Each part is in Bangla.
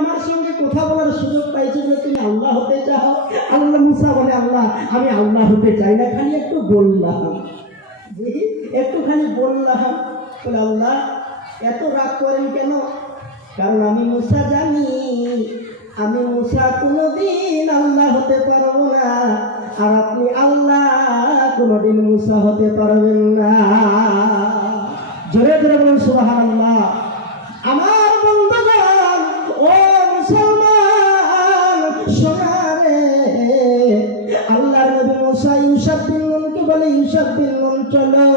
আমার সঙ্গে কথা বলার সুযোগ পাইছো যে তুমি আল্লাহ হতে চাও। আল্লাহ মুসা বলে আল্লাহ আমি আল্লাহ হতে চাই না, খালি একটু বললাম, একটুখানি বললাম। বলে আল্লাহ এত রাগ করেন কেন? কারণ আমি মুসা জানি আমি মুসা কোনোদিন আল্লাহ হতে পারবো না, আর আপনি আল্লাহ কোনোদিন মুসা হতে পারবেন না। জোরে জোরে বলুন সুবহানাল্লাহ। আমার বন্ধুগণ, ও মুসলমান সোনারে, আল্লাহর নবী মুসা ইউসুফ বিন নূনকে বলে ইউসুফ বিন নূন চলো,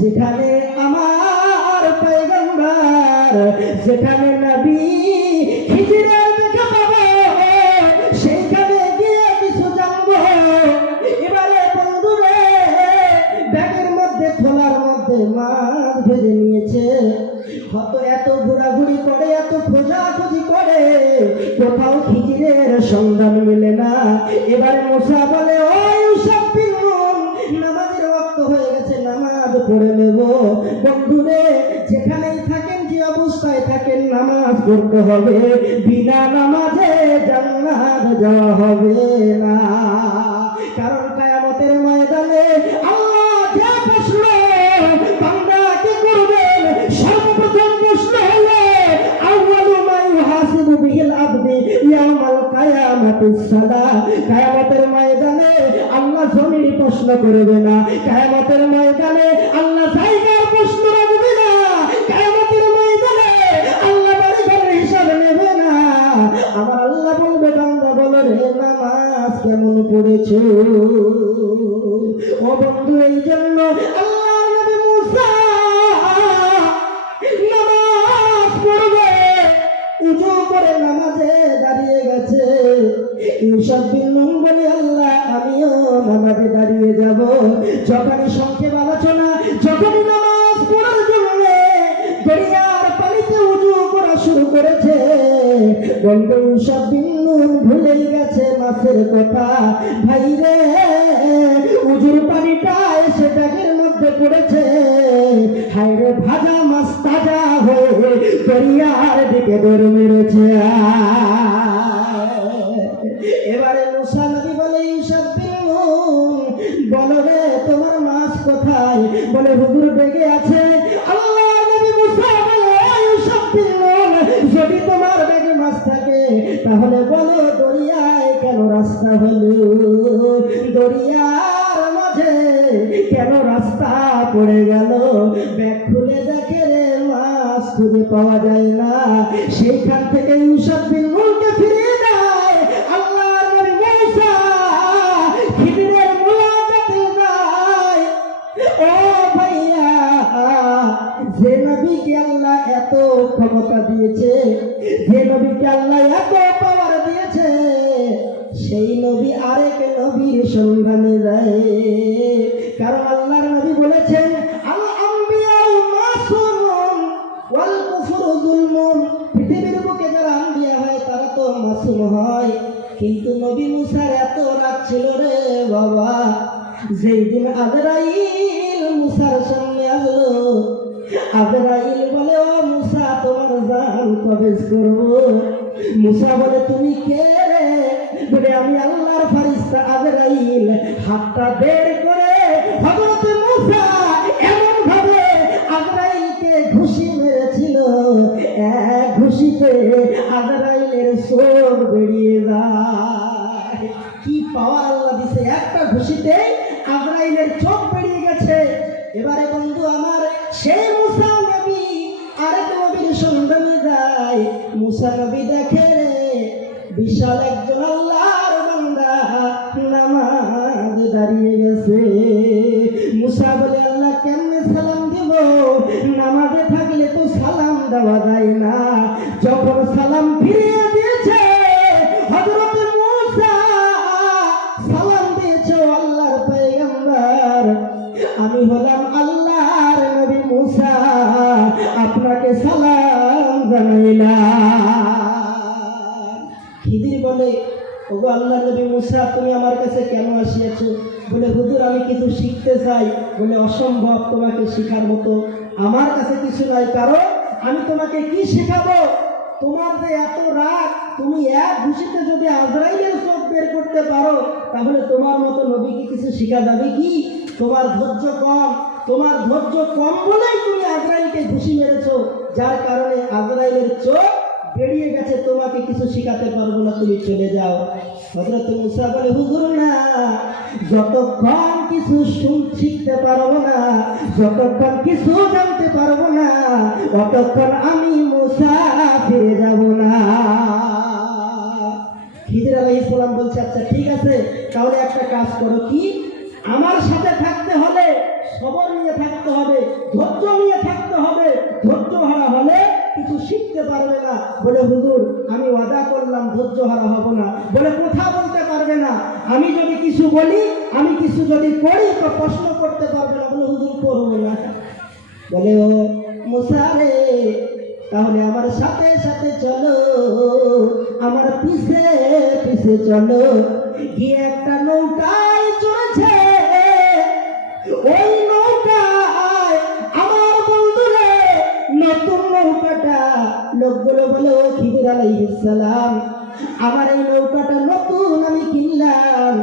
যেখানে আমার পয়গম্বর, যেখানে নবী খিজিরের দেখা পাবো, সেইখানে গিয়ে কিছু জানবো। এবারে বন্ধুরে ব্যাগের মধ্যে থলার মধ্যে মাছ ভেজে নিয়েছে। কত এত ঘোরাঘুরি করে, এত খোঁজাখুঁজি করে, কোথাও খিজিরের সন্ধান মেলে না। এবারে মুসা বলে ও ইউসুফ বিন নূন, নামাজের ওয়াক্ত হয়ে গেছে, নামাজ পড়ে নেব। বন্ধুরে যেখানেই থাকেন, যে অবস্থায় থাকেন, নামাজ পড়তে হবে। বিনা নামাজে জান্নাত যাওয়া হবে না। কারণ কিয়ামতের ময়দানে আল্লাহ যে প্রশ্ন বান্দাকে করবেন, সর্বপ্রথম প্রশ্ন হলো আউয়ালু মা ইউহাসিবু বিহিল আবদি ইয়াউমাল কিয়ামাতিস সালাহ। কিয়ামতের ময়দানে আল্লাহ জমির প্রশ্ন করবে না, কিয়ামতের ময়দানে আল্লাহ জায়গার প্রশ্ন রাখবে না, কিয়ামতের ময়দানে আল্লাহ বাড়িঘরের হিসাব নেবে না। আমার আল্লাহ বলবে বান্দা বলো রে নামাজ কেমন পড়েছো। ও বন্ধু, এই জন্য আল্লাহ নবী মুসা নামাজ পড়বে, উজু করে নামাজে দাঁড়িয়ে গেছে। ইউসুফ বিন নূন বলে আল্লাহ আমিও নামাজে দাঁড়িয়ে যাব। যখনই সংক্ষেপ আলোচনা, যখনই নামাজ পড়ার জন্য দরিয়ার পানিতে উজু করা শুরু করেছে, বন্ধু ইউসুফ বিন নূন ভুলেই গেছে মাছের কথা। ভাই রে, উজুর পানিটা এসে ব্যাগের মধ্যে পড়েছে। হায় রে, ভাজা মাছ তাজা হয়ে দরিয়ার দিকে দৌড় মেরেছে। এবারে মুসা নবী বলে ইউসুফ বিন নূন বলো রে তোমার মাছ কোথায়? বলে হুজুর ব্যাগে আছে। আল্লাহ নবী মুসা বলে ইউসুফ বিন নূন যদি তোমার ব্যাগে মাছ থাকে তাহলে বলো দরিয়ায় কেন রাস্তা হলো, দরিয়ার মাঝে কেন রাস্তা পড়ে গেল? ব্যাগ খুলে দেখে রে মাছ খুঁজে পাওয়া যায় না। সেইখান থেকে ইউসুফ বিন নূনকে ফিরিয়ে দেয়। আল্লাহর নবী মুসা খিজিরের মুলাকাতে যায়। ও ভাইয়া, যে নবীকে আল্লাহ এত ক্ষমতা দিয়েছে, যে নবীকে আল্লাহ এত পাওয়ার দিয়েছে, সেই নবী আরেক নবীর সন্ধানে যায়। কারণ আল্লাহর নবী বলেছেন আল আম্বিয়াউ মাসুমুন ওয়াল কুফরু যুলমুন। পৃথিবীর বুকে যারা আম্বিয়া হয় তারা তো মাসুম হয়, কিন্তু নবী মুসার এত রাগ ছিল রে বাবা। যেই দিন আজরাইল মুসার সামনে আসলো, আজরাইল বলে ও মুসা তোমার জান কবজ করব। মুসা বলে তুমি কে রে? বলে আমি আল্লাহর ফেরেশতা আজরাইল। হাতটা বের করে হযরত মুসা এমন ভাবে আজরাইলকে ঘুষি মেরেছিল, এক ঘুষিতে আজরাইলের চোখ বেরিয়ে যায়। কি পাওয়ার আল্লাহ দিছে, একটা ঘুষিতে আজরাইলের চোখ বেরিয়ে গেছে। এবারে বন্ধু আমার, সেই মুসা নবী আরেক নবীর সন্ধানে যায়। মুসা নবী দেখে রে বিশাল একজন আল্লাহর বান্দা নামাজ দাঁড়িয়ে গেছে। মুসা বলে আল্লাহ কেমনে সালাম দিব? নামাজে থাকলে তো সালাম দেওয়া যায় না। যখন সালাম ফিরিয়ে দিয়েছে হযরত মুসা সালাম দিয়েছে আল্লাহর পয়গম্বর, আমি হলাম আল্লাহর নবী মুসা, আপনাকে সালাম জানাইলাম। খিজির বলে ওগো আল্লাহর নবী মুসা তুমি আমার কাছে কেন আসিয়াছো? বলে হুজুর আমি কিছু শিখতে চাই। বলে অসম্ভব, তোমাকে শেখার মতো আমার কাছে কিছু নাই, কারণ আমি তোমাকে কি শেখাবো? তোমার যে এত রাগ, তুমি এক ঘুষিতে যদি আজরাইলের চোখ বের করতে পারো, তাহলে তোমার মতো নবীকে কিছু শিখা যাবে কি? তোমার ধৈর্য কম বলেই তুমি আজরাইলকে ঘুষি মেরেছো, যার কারণে আজরাইলের চোখ বেরিয়ে গেছে, তোমাকে কিছু শিখাতে পারবো না, তুমি চলে যাও। হযরত মুসা বলে, হুজুর না, যতক্ষণ কিছু শিখতে পারবো না, যতক্ষণ কিছু জানতে পারবো না, ততক্ষণ আমি মুসা ফিরে যাব না। খিজির আলাইহিস সালাম বলছে, আচ্ছা ঠিক আছে, তাহলে একটা কাজ করো, কি? আমার সাথে থাকতে হলে সবর নিয়ে থাকতে হবে, ধৈর্য নিয়ে থাকতে হবে, ধৈর্য হারা হলে কিছু শিখতে পারবে না। বলে, হুজুর আমি ওয়াদা করলাম ধৈর্য হারা হব না। বলে, কথা বলতে পারবে না, আমি যদি কিছু বলি, আমি কিছু যদি করি তো প্রশ্ন করতে পারবে না। বলে, হুজুর করবো না। বলে, ও মুসা রে, তাহলে আমার সাথে সাথে চলো, আমার পিছে পিছে চলো। গিয়ে একটা নৌকায় চড়েছে, ওই নৌকায় আমার বন্ধুরে নতুন নৌকাটা। লোকগুলো বলে, ও খিজির আলাইহিস সালাম, আমার এই নৌকাটা নতুন আমি কিনলাম,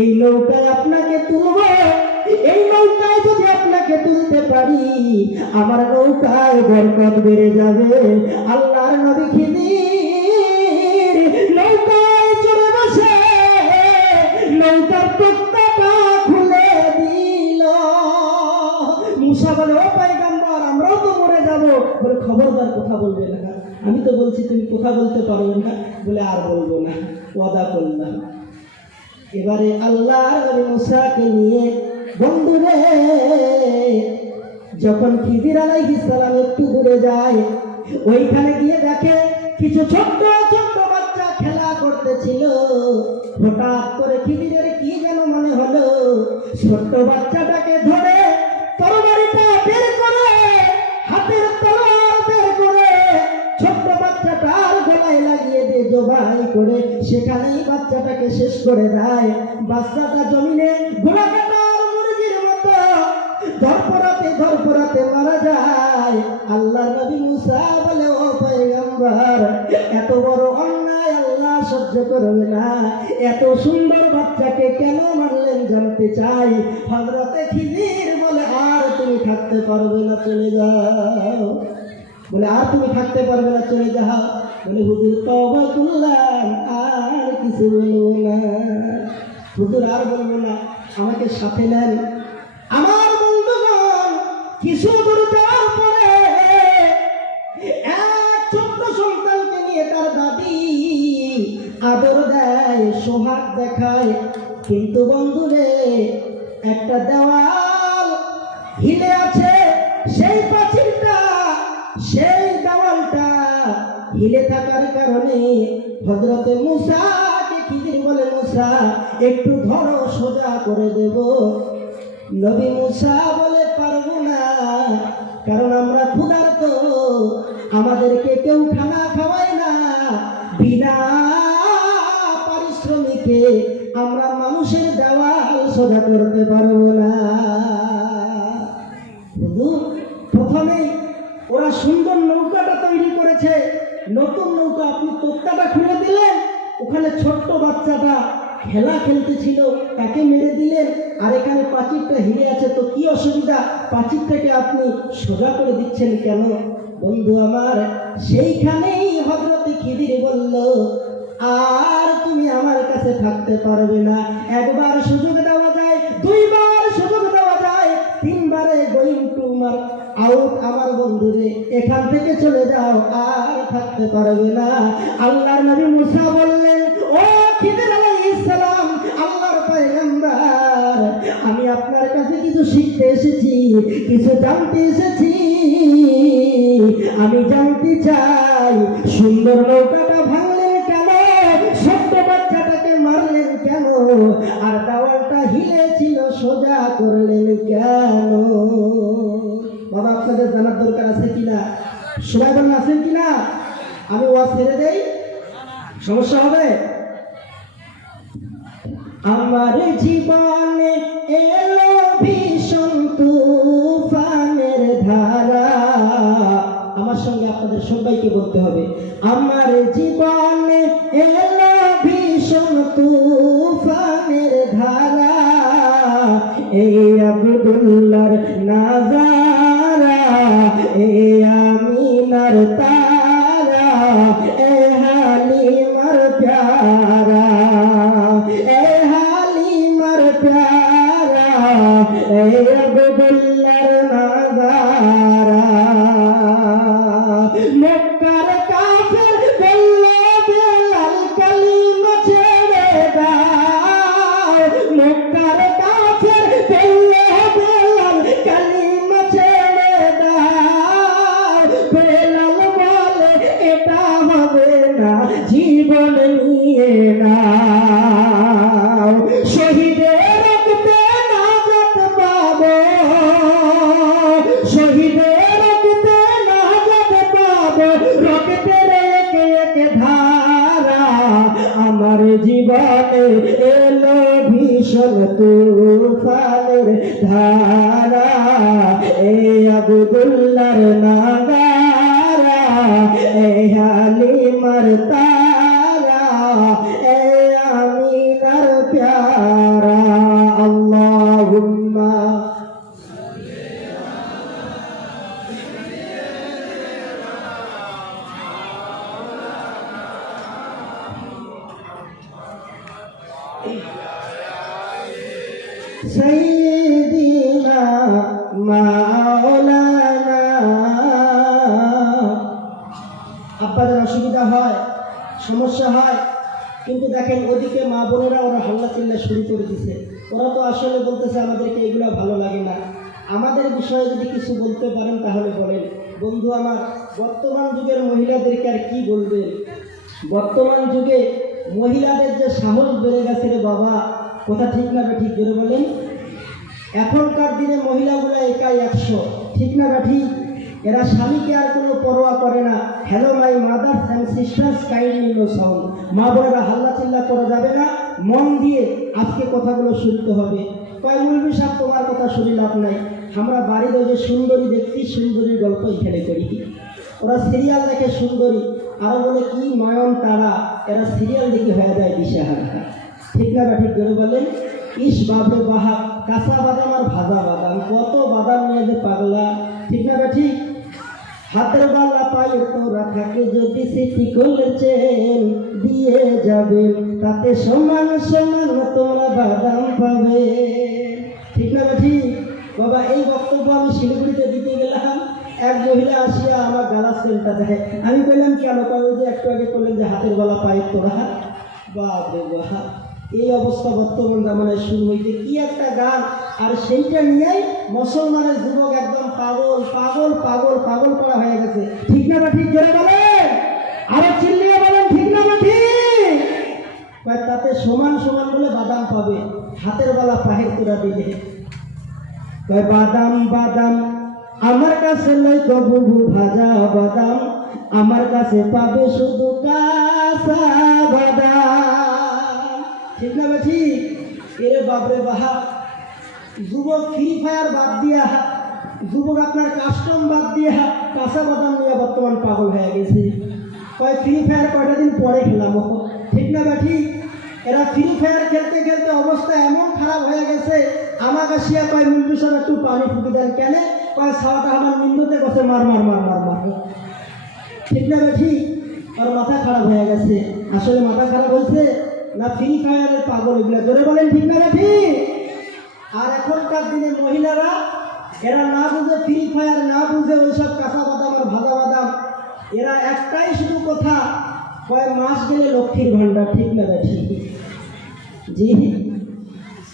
এই নৌকায় আপনাকে তুলবো, এই নৌকায় যদি আপনাকে তুলতে পারি আমার নৌকায় বরকত বেড়ে যাবে। আল্লাহর নবী খিজির নৌকায় চড়ে বসে নৌকার তক্তাটা খুলে দিল। মুসা বলে, ও পয়গম্বর, আমরাও তো মরে যাব। বলে, খবরদার কথা বলবে না, আমি তো বলছি তুমি কথা বলতে পারবে না। বলে, আর বলবো না, ওয়াদা করলাম। এবারে আল্লাহর নবী মুসাকে নিয়ে বন্ধুরে যখন খিজির আলাইহিস সালাম একটু দূরে যায়, ওইখানে গিয়ে দেখে কিছু ছোট্ট ছোট্ট বাচ্চা খেলা করতেছিল। হঠাৎ করে খিজিরের কি যেন মনে হলো, ছোট্ট বাচ্চাটাকে ধরে তরবারিটা বের করে, হাতের তলোয়ার বের করে ছোট্ট বাচ্চাটার গলায় লাগিয়ে দিয়ে জবাই করে সেখানেই বাচ্চাটাকে শেষ করে দেয়। বাচ্চাটা জমিনে ঘোড়া কাটার মুরগির মতো ধরপড়াতে মারা যায়। আল্লাহ নবী মুসা বলে, ও পয়গম্বর, এত বড় অন্যায় আল্লাহ সহ্য করবে না, এত সুন্দর বাচ্চাকে কেন মারলেন জানতে চাই। হযরতে খিজির বলে, আর তুমি থাকতে পারবে না, চলে যাও। বলে, আর তুমি থাকতে পারবে না, চলে যাও। বলে, হুজুর তওবা করলাম, আর কিছু বলবো না, হুজুর আর বলবো না, আমাকে সাথে নেন। আমার বন্ধুগণ, কিছু দূর যাওয়ার পরে এক ছোট্ট সন্তানকে নিয়ে তার দাদি আদর দেয়, সোহাগ দেখায়। কিন্তু বন্ধুরে, একটা দেওয়াল হিলে আছে, সেই প্রাচীরটা, সেই দেওয়ালটা হিলে থাকার কারণে হযরতে মুসাকে খিজির বলে, মুসা একটু ধরো, সোজা করে দেব। নবী মুসা বলে, পারবো না, কারণ আমরা ক্ষুধার্ত, আমাদেরকে কেউ খানা খাওয়ায় না, বিনা পারিশ্রমিকে আমরা মানুষের দেওয়াল সোজা করতে পারবো না। প্রথমেই ওরা সুন্দর নৌকাটা তৈরি করেছে, নতুন নৌকা, আপনি তক্তাটা খুলে দিলেন, ওখানে ছোট্ট বাচ্চাটা খেলা খেলতেছিল, তাকে মেরে দিলেন, আর এখানে প্রাচীরটা হিলে আছে, তো কি অসুবিধা, প্রাচীরটাকে আপনি সোজা করে দিচ্ছেন কেন? বন্ধু আমার, সেইখানেই হযরতে খিজির বলল, আর তুমি আমার কাছে থাকতে পারবে না। একবার সুযোগ দেওয়া যায়, দুইবার সুযোগ দেওয়া যায়, তিনবারে গোয়িং টু আউট। আমার বন্ধুরে, এখান থেকে চলে যাও, আর থাকতে পারবে না। আল্লাহর নবী মুসা বললেন, ও খিজির আলাইহিস সালাম, আল্লাহর পয়গম্বর, আমি আপনার কাছে কিছু শিখতে এসেছি, কিছু জানতে এসেছি। আমি জানতে চাই, সুন্দর নৌকাটা ভাঙলেন কেন, ছোট্ট বাচ্চাটাকে মারলেন কেন, আর দেওয়ালটা হিলেছিল সোজা করলেন কেন? বাবা, আপনাদের জানার দরকার আছে কিনা? সবাই বলেন, আছেন কিনা? আমি ওয়াজ ছেড়ে দেই, সমস্যা হবে? আমার জীবনে এলো ভীষণ তুফানের ধারা, আমার সঙ্গে আপনাদের সবাইকে বলতে হবে, আমার জীবনে এলো ভীষণ তুফানের ধারা, এই আব্দুল্লাহর নাজারা, এই আমিনার তারা, এ হালিমার প্যারা, এ হালিমার প্যারা, এই আব্দুল্লাহর নাজারা। মক্কার কাফের বলল বেলাল কালিমা ছেড়ে দাও, মক্কার কাফের বলল বেলাল কালিমা ছেড়ে দাও, বেলাল বলে এটা হবে না, জীবন নিয়ে নাও, শহীদের রক্তে নাজাত পাবো, শহীদের রক্তে নাজাত পাবো, রক্তের একে একে ধারা, আমার জীবনে এলো ভীষণ তুফানের ধারা, এই আব্দুল্লাহর নাগারা, এই হালিমার তারা, এই আমিনার প্যারা। আল্লাহুম্মা সাইয়্যিদিনা মাওলানা। আব্বাদের অসুবিধা হয়, সমস্যা হয়, কিন্তু দেখেন ওদিকে মা বোনেরা ওরা হাল্লা চিল্লা শুরু করে দিছে। ওরা তো আসলে বলতেছে আমাদেরকে এগুলো ভালো লাগে না। আমাদের বিষয়ে যদি কিছু বলতে পারেন তাহলে বলেন। বন্ধু আমার, বর্তমান যুগের মহিলাদেরকে আর কি বলবেন? বর্তমান যুগে মহিলাদের যে সাহস বেড়ে গেছে রে বাবা, কথা ঠিক না ঠিক করে বলেন? এখনকার দিনে মহিলাগুলো একাই 100, ঠিক না ঠিক? এরা স্বামীকে আর কোনো পরোয়া করে না। Hello my mothers and sisters, kindly no sound. মা বোনেরা হাল্লা চিল্লা করা যাবে না, মন দিয়ে আজকে কথাগুলো শুনতে হবে। কয় মুলবি সাহেব তোমার কথা শুনি লাভ নাই, আমরা বাড়িতে যে সুন্দরী দেখছি সুন্দরীর গল্প এখানে করি। ওরা সিরিয়াল দেখে সুন্দরী, আরও বলে কি নয়ন তারা, এরা সিরিয়াল দেখে হয়ে যায় দিশেহারা, ঠিক না ঠিক করে বলেন? ইস বাপরে বাহা, কাঁচা বাদাম আর ভাজা বাদাম, কত বাদাম নিয়ে যে পাগলা, ঠিক না ঠিক? হাতের বালা পায়ে তোরা থাকে যদি সিটি করেছেন দিয়ে যাবে, তাতে সমান সমান তোমরা বাদাম পাবে, ঠিক না ঠিক? বাবা এই বক্তব্য আমি শিলিগুড়িতে দিতে গেলাম, এক মহিলা আসিয়া আমার গালা সেলটা দেখে। আমি বললাম কেন? ওই যে একটু আগে বললেন যে হাতের বালা পায়ে তোরা, বাপরে বাহা, এই অবস্থা বর্তমান জামানায় শুরু হইতে কি একটা গান, আর সেইটা নিয়েই মুসলমানের যুবক একদম পাগল পাগল পাগল পাগল করা হয়ে গেছে, ঠিক না বা ঠিক? জোরে বলেন, আরো চিল্লিয়ে বলেন, ঠিক না বা ঠিক? তাতে সমান সমান বলে বাদাম পাবে, হাতের বেলা পাহের তোরা দিলে বাদাম বাদাম আমার কাছে নয় তো বুবু ভাজা বাদাম, আমার কাছে পাবে শুধু কাঁচা বাদাম, ঠিক না বা ঠিক? এরে বাপরে বাহা, যুবক ফ্রি ফায়ার বাদ দিয়া, যুবক আপনার কাস্টম বাদ দিয়া কাঁচা বাদাম নিয়ে বর্তমান পাগল হয়ে গেছে। কয় ফ্রি ফায়ার কয়টা দিন পরে খেলাম, ঠিক না বা ঠিক? এরা ফ্রি ফায়ার খেলতে খেলতে অবস্থা এমন খারাপ হয়ে গেছে, আমাকে আসিয়া কয় মুন্ডু সব একটু পানি ফুটে দেন কেন? কয় ছাওয়াটা আমার নিন্দুতে গেছে, মার মার মার মার মার, ঠিক না বা ঠিক? আর মাথা খারাপ হয়ে গেছে। আসলে মাথা খারাপ হয়েছে না ফ্রি ফায়ারের পাগল এগুলো, জোরে বলেন, ঠিক না বা ঠিক? আর এখনকার দিনে মহিলারা এরা না বুঝে ফ্রি ফায়ার, না বুঝে ওইসব কাঁচা বাদাম আর ভাজা বাদাম, এরা একটাই শুধু কথা কয় মাস গেলে লক্ষ্মীর ভান্ডার, ঠিক না ঠিক? জি,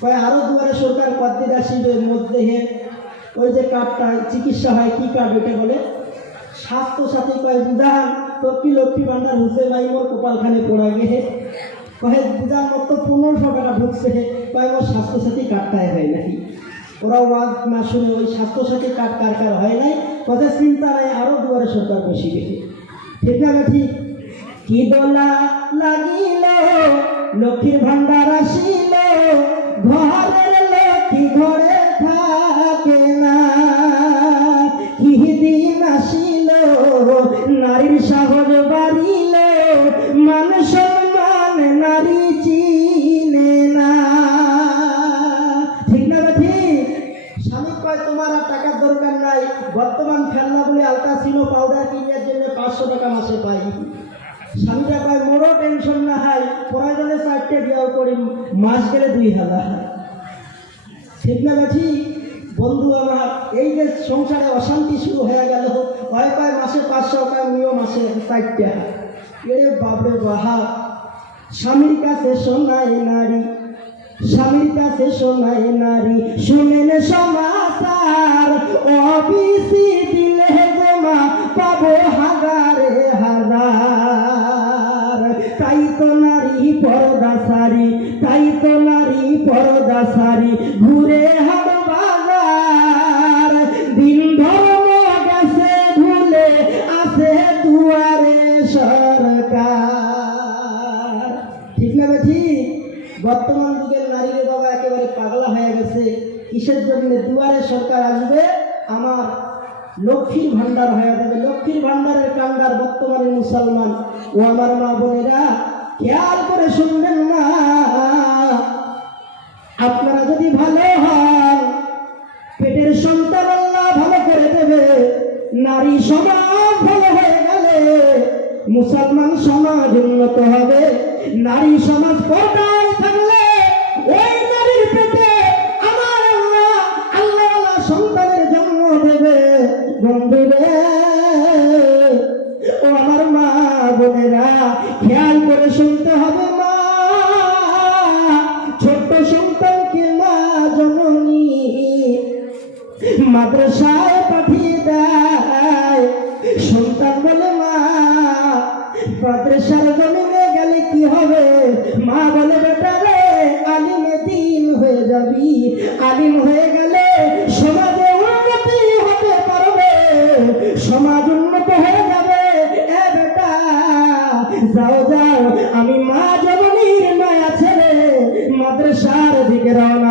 কয় আরো দুয়ারে সরকার কদ্দিন আসিবে মধ্যে ওই যে কার্ডটা চিকিৎসা হয়, কি কার্ড ওইটা বলে? স্বাস্থ্য সাথী। কয় বুধান তোর কি লক্ষ্মী ভান্ডার হুসে ভাই মোর কপালখানে পড়া গে, কয়ে বুধান মত 1500 টাকা ঢুকছে, কয় মোর স্বাস্থ্যসাথী কার্ডটাই হয় নাকি? ওরা ওয়াজ না শুনে ওই স্বাস্থ্যসাথী কার্ড কার কার হয় নাই, কথা চিন্তা নাই, আরো দুয়ারে সরকার বসিবে, ঠিক না ঠিক? কি দোলা লাগিল লক্ষ্মীর ভান্ডার আসিল, ঘরের লক্ষ্মী ঘরে থাকে না, কি দিন আসিল নারীর সাহস বাড়িল মান সম্মান নারী চিনে না। ঠিক না ঠিক? স্বামী কয় তোমার আর টাকার দরকার নাই, বর্তমান খেলনা বলে আলট্রাসিনো পাউডার কিনার জন্য 500 টাকা মাসে পাই। স্বামীটা কয় মোরও টেনশন না হয়, প্রয়োজনে 4টে বিয়াও করি, মাস গেলে 2000। ঠিক না ঠিক? বন্ধু আমার, এই যে সংসারে অশান্তি শুরু হয়ে গেল, কয় মাসে 500 টাকা, নিও মাসে 4টা। এরে বাপরে বাহা, স্বামীর কাছে শোনায় নারী, স্বামীর কাছে শোনায় নারী, শুনেন সমাচার, অফিসি দিলে জমা পাবো হাজারে হাজার। তাই তো নারী পর্দা সারি, তাই তো নারী পর্দা সারি, ঘুরে হাট বাজার, দিন ধর্ম গেছে ভুলে আছে দুয়ারে সরকার। ঠিক না ঠিক? বর্তমান যুগের নারীর বাবা একেবারে পাগলা হয়ে গেছে। কিসের জন্য? দুয়ারে সরকার আসবে, আমার লক্ষ্মীর ভান্ডার হয়ে যাবে। লক্ষ্মীর ভান্ডারের কান্ডার বর্তমানে মুসলমান। ও আমার মা বোনেরা, খেয়াল করে শুনবেন না, আপনারা যদি ভালো হন, পেটের সন্তান আল্লাহ ভালো করে দেবে। নারী সমাজ ভালো হয়ে গেলে মুসলমান সমাজ উন্নত হবে। নারী সমাজ পর্দায় থাকলে ওই নারীর পেটে আমার আল্লাহ আল্লাহ সন্তানের জন্ম দেবে। বন্ধুরে, ও আমার মা বোনেরা, খেয়াল করে শুনতে হবে। মা ছোট্ট সন্তানকে মা জননী মাদ্রাসায় পাঠিয়ে দেয়। সন্তান বলে মা, মাদ্রাসার জমিনে গেলে কি হবে? মা বলে বেটা রে, আলিমে দিন হয়ে যাবি, আলিম হয়ে গেলে সমাজে উন্নতি হতে পারবে, সমাজ উন্নত হয়ে যাবে। এ বেটা যাও যাও, আমি মা জননীর মায়া ছেড়ে মাদ্রাসার দিকে রওনা